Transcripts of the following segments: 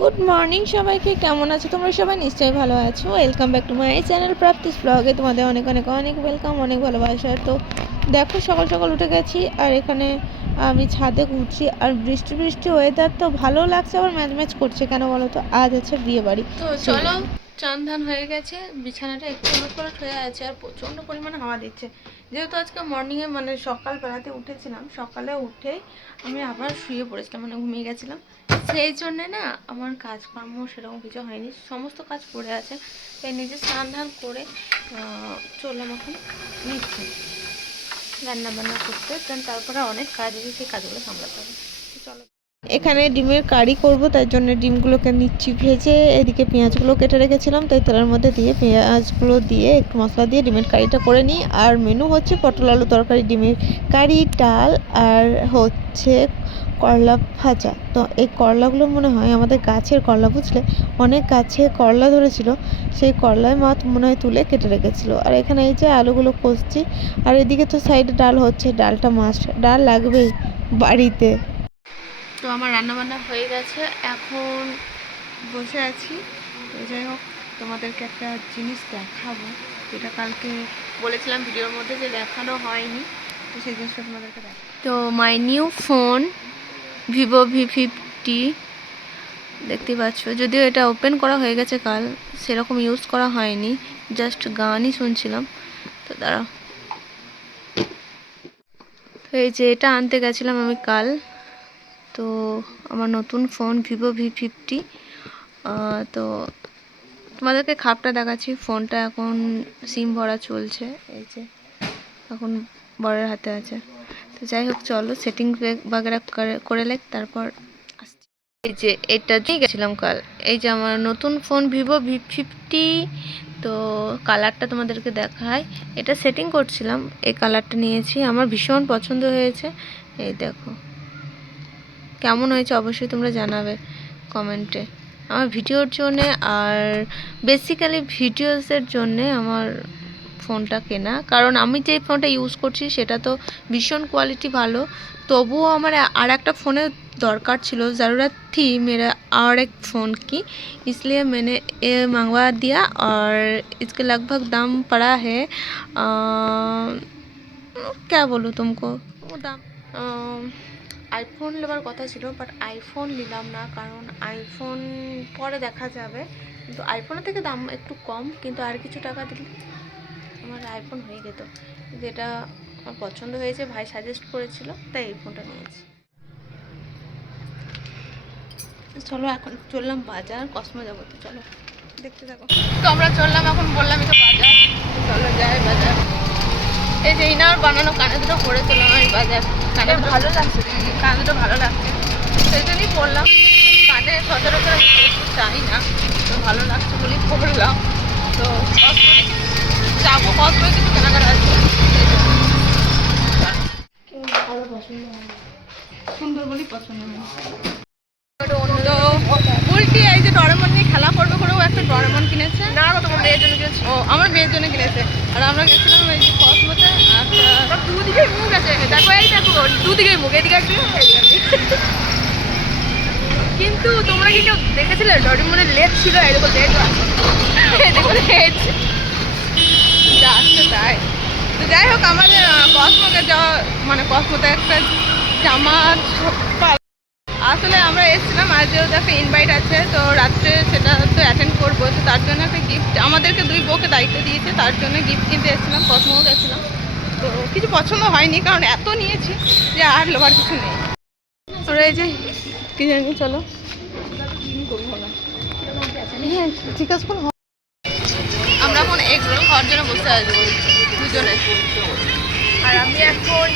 Good morning সবাইকে কেমন আছো তোমরা সবাই? নিশ্চয়ই ভালো আছো। Welcome back to my channel প্রাপ্তিস ব্লগে তোমাদের অনেক অনেক অনেক ওয়েলকাম অনেক ভালোবাসা। তো দেখো সকাল সকাল উঠে গেছি আর এখানে আমি ছাদে ঘুরছি আর বৃষ্টি বৃষ্টি ওয়েদার তো ভালো লাগছে আবার ম্যাচ ম্যাচ করছে কেন বলো তো? আজ আছে বিয়ে বাড়ি। তো চলো। চান ধান হয়ে গেছে বিছানাটা একটু উলট পালট হয়ে আছে আর প্রচণ্ড পরিমাণে হাওয়া দিচ্ছে। যেহেতু আজকে মর্নিংয়ে মানে সকালবেলাতে উঠেছিলাম সকালে উঠেই আমি আবার শুয়ে পড়েছিলাম মানে ঘুমিয়ে গেছিলাম। সেই জন্যে না আমার কাজকর্ম সেরকম কিছু হয়নি। সমস্ত কাজ পড়ে আছে, তাই নিজে স্নান ধান করে চললাম এখন নিচ্ছে রান্নাবান্না করতে তারপরে অনেক কাজ আছে, সেই কাজগুলো সামলাতে হবে। চলো। এখানে ডিমের কারি করব, তার জন্য ডিমগুলোকে নিচ্ছি ভেজে, এদিকে পেঁয়াজগুলো কেটে রেখেছিলাম, তাই তেলের মধ্যে দিয়ে পেঁয়াজগুলো দিয়ে একটু মশলা দিয়ে ডিমের কারিটা করে নিই। আর মেনু হচ্ছে পটল আলু তরকারি, ডিমের কারি, ডাল, আর হচ্ছে করলা ভাজা। তো এই করলাগুলো মনে হয় আমাদের গাছের করলা, বুঝলে? অনেক গাছে করলা ধরেছিল, সেই করলায় মাছ মনে হয় তুলে কেটে রেখেছিল। আর এখানে এই যে আলুগুলো কষছি, আর এদিকে তো সাইডে ডাল হচ্ছে, ডালটা মাস্ট ডাল লাগবেই বাড়িতে। তো আমার রান্না বান্না হয়ে গেছে। এখন বসে আছি। তো যাই হোক, তোমাদেরকে একটা জিনিস দেখাবো। যেটা কালকে বলেছিলাম ভিডিওর মধ্যে যে দেখানো হয়নি। তো সেই জিনিসটা তোমাদেরকে দেখ তো my new phone Vivo V fifty দেখতে পাচ্ছ। যদিও এটা ওপেন করা হয়ে গেছে কাল, সেরকম ইউজ করা হয়নি। জাস্ট গানই শুনছিলাম। তো দাঁড়া তো এই যে এটা আনতে গেছিলাম আমি কাল। তো আমার নতুন ফোন ভিভো ভি ফিফটি তো তোমাদেরকে খাপটা দেখাচ্ছি, ফোনটা এখন সিম ভরা চলছে, এই যে এখন বরের হাতে আছে। তো যাই হোক, চলো সেটিং বাগেরা করে- লেখ তারপর এই যে এটা দিয়ে গেছিলাম কাল, এই যে আমার নতুন ফোন ভিভো ভি ফিফটি, তো কালারটা তোমাদেরকে দেখায় এটা সেটিং করছিলাম, এই কালারটা নিয়েছি, আমার ভীষণ পছন্দ হয়েছে, এই দেখো। কেমন হয়েছে অবশ্যই তোমরা জানাবে কমেন্টে আমার ভিডিওর জন্যে আর বেসিক্যালি ভিডিওসের জন্যে আমার ফোনটা কেনা কারণ আমি যে ফোনটা ইউজ করছি সেটা তো ভীষণ কোয়ালিটি ভালো তবুও আমার আর একটা ফোনের দরকার ছিল ज़रूरत थी मेरा और एक फ़ोन की इसलिए मैंने ये मंगवा दिया और इसके लगभग दाम पड़ा है अ, क्या बोलूँ तुमको वो दाम अ, আইফোন নেওয়ার কথা ছিল বাট আইফোন নিলাম না, কারণ আইফোন পরে দেখা যাবে। কিন্তু আইফোনের থেকে দাম একটু কম, কিন্তু আর কিছু টাকা দিলে আমার আইফোন হয়ে যেত। যেটা আমার পছন্দ হয়েছে, ভাই সাজেস্ট করেছিল, তাই এই ফোনটা নিয়েছি। চলো এখন চললাম বাজার, কসমো যাব তো, চলো। দেখতে থাকো। তো আমরা চললাম এখন বললাম তো বাজার। চলো যাই বাজার। এই যে ইনার বানানো কানে দুটো পরে চললাম আমি বাজার। কানে ভালো লাগছে কানে দুটো ভালো লাগছে। সেই জন্যই পরলাম কানে সচরাচর আমি চাই না তো ভালো লাগছে বলেই পরলাম তো যাব কসমে কিছু কেনাকাটা আছে। সেই সুন্দর বলেই পছন্দ আমার উল্টি এই যে ডরেমন নিয়ে খেলা করবে করেও একটা ডরেমন কিনেছে। না তোমার মেয়ের জন্য কিনেছে। ও আমার মেয়ের জন্য কিনেছে। আর আমরা গেছিলাম দুদিকে মুখ আছে। দেখো, এই দেখো মুখ, এদিকে কিন্তু তোমরা কি কেউ দেখেছিলে? ডরিমনের লেজ ছিল এরকম লেজ আসছে তাই। তো যাই হোক, আমাদের কসমোতে যাওয়া মানে কসমোতে একটা জামা আসলে আমরা এসেছিলাম আজও দেখো ইনভাইট আছে, তো রাত্রে সেটা তো অ্যাটেন্ড করব। তো তার জন্য একটা গিফট আমাদেরকে দুই বউকে দায়িত্ব দিয়েছে, তার জন্য গিফট কিনতে এসেছিলাম কসমো গেছিলাম। তো কিছু পছন্দ হয়নি, কারণ এত নিয়েছি যে আর লোবার কিছু নেই। ওরা এই যে, কি জানি, চলো। হ্যাঁ আমরা এখন এগ রোল খাওয়ার জন্য বসে আছি, দুজনে। আর আমি এখন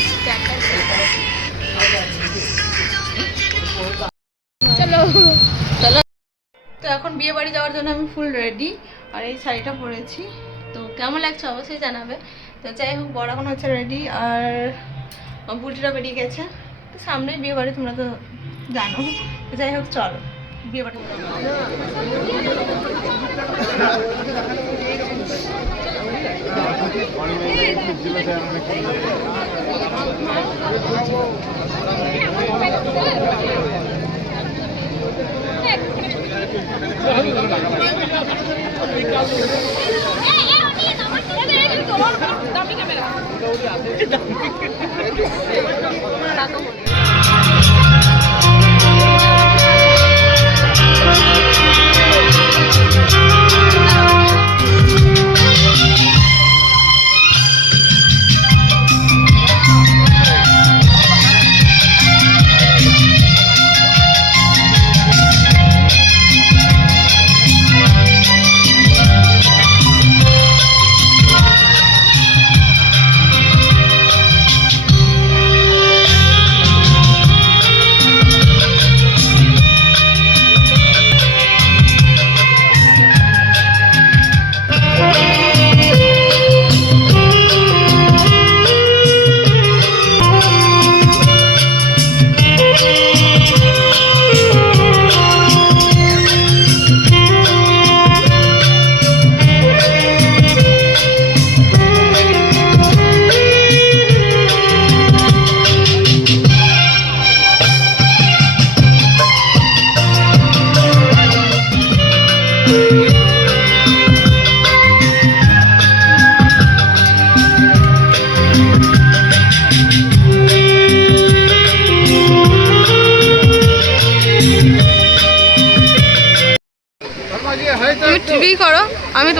চলো চলো। তো এখন বিয়ে বাড়ি যাওয়ার জন্য আমি ফুল রেডি আর এই শাড়িটা পরেছি। তো কেমন লাগছে অবশ্যই জানাবে। তো যাই হোক, বড় এখন হচ্ছে রেডি আর বুলটিরা বেরিয়ে গেছে। তো সামনে বিয়ে বাড়ি, তোমরা তো জানো। তো যাই হোক, চলো, বিয়ে বাড়ি। Thank you. দামি ক্যামেরা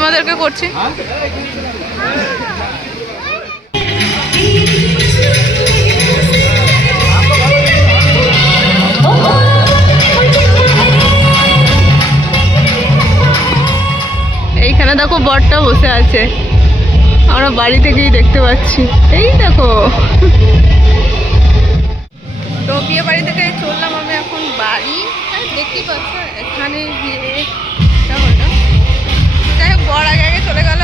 তোমাদেরকে করছি। এইখানে দেখো বরটা বসে আছে। আমরা বাড়ি থেকেই দেখতে পাচ্ছি। এই দেখো। তো বিয়ে বাড়ি থেকে চললাম আমি এখন বাড়ি। আর দেখতেই পাচ্ছ। এখানে গিয়ে যাই হোক বর আগে আগে চলে গেল।